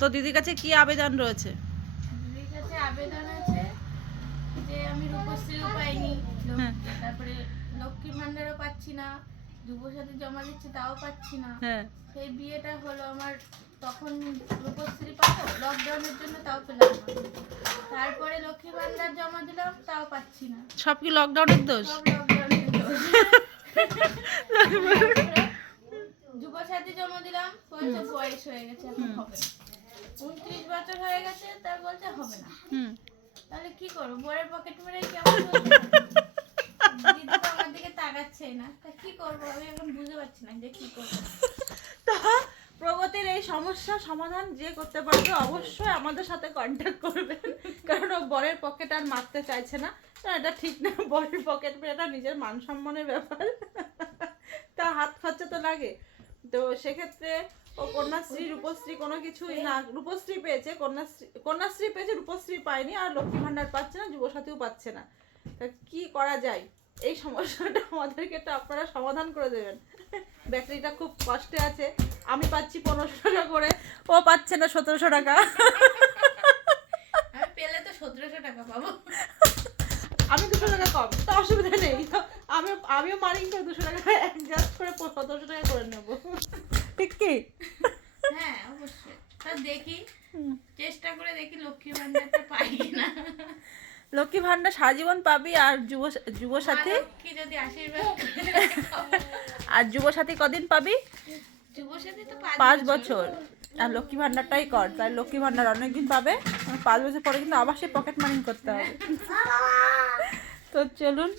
তো দিদির কাছে কি আবেদন রয়েছে? দিদির কাছে আবেদন আছে যে আমি রূপশ্রীও পাইনি, হ্যাঁ তারপরে লক্ষ্মীর ভান্ডারও পাচ্ছি না, যুবসাথী জমা দিচ্ছি তাও পাচ্ছি না। হ্যাঁ সেই বিয়েটা হলো আমার, তখন রূপশ্রী পাবো, লকডাউনের জন্য তাও পেলাম না। তারপরে লক্ষ্মী ভান্ডার জমা দিলাম, তাও পাচ্ছি না। সব কি লকডাউনের দোষ? সব লকডাউনের দোষ। তারপরে যুবসাথী জমা দিলাম, বলছে বয়স হয়ে গেছে, এখন হবে না। 29 বছর হয়ে গেছে, তার বলছে হবে না। হুম তাহলে কি করবো, বরের পকেট মেরে কেমন চলবে? দিদি তো আমার দিকে তাকাচ্ছেই না, তা কি করবো আমি এখন বুঝতে পারছি না যে কি করবো। তা প্রগতির এই সমস্যার সমাধান যে করতে পারবে অবশ্যই আমাদের সাথে কন্ট্যাক্ট করবেন, কারণ ও বরের পকেট আর মারতে চাইছে না। তো এটা ঠিক না, বরের পকেট মেয়েটা নিজের মান সম্মানের ব্যাপার, তা হাত খরচা তো লাগে। তো সেক্ষেত্রে ও কন্যাশ্রী রূপশ্রী কোনো কিছুই না, রূপশ্রী পেয়েছে, কন্যাশ্রী পেয়েছে, রূপশ্রী পায়নি, আর লক্ষ্মী ভান্ডার পাচ্ছে না, যুবসাথীও পাচ্ছে না। তা কি করা যায় এই সমস্যাটা আমাদেরকে তো আপনারা সমাধান করে দেবেন। ব্যাটারিটা খুব কষ্টে আছে, আমি পাচ্ছি 1500 টাকা করে, ও পাচ্ছে না 1700 টাকা। আমি পেলে তো 1700 টাকা পাবো। আমি 200 টাকা কম, তো অসুবিধা নেই, তো আমিও মারি, 200 টাকা অ্যাডজাস্ট করে 1700 টাকা করে নেবো, ঠিক কি? হ্যাঁ অবশ্যই, তা দেখি, চেষ্টা করে দেখি লক্ষ্মী ভান্ডারটা পাই কিনা। লক্ষ্মী ভান্ডার সারা জীবন পাবি, আর যুবসাথী, কি যদি আশীর্বাদ করে। আর যুবসাথী কদিন পাবি? যুবসাথী তো 5 বছর। আর লক্ষ্মী ভান্ডারটাই কর, তাই লক্ষ্মী ভান্ডার অনেকদিন পাবে, 5 বছর পরে কিন্তু আবার সেই পকেট মানি করতে হবে। তো চলুন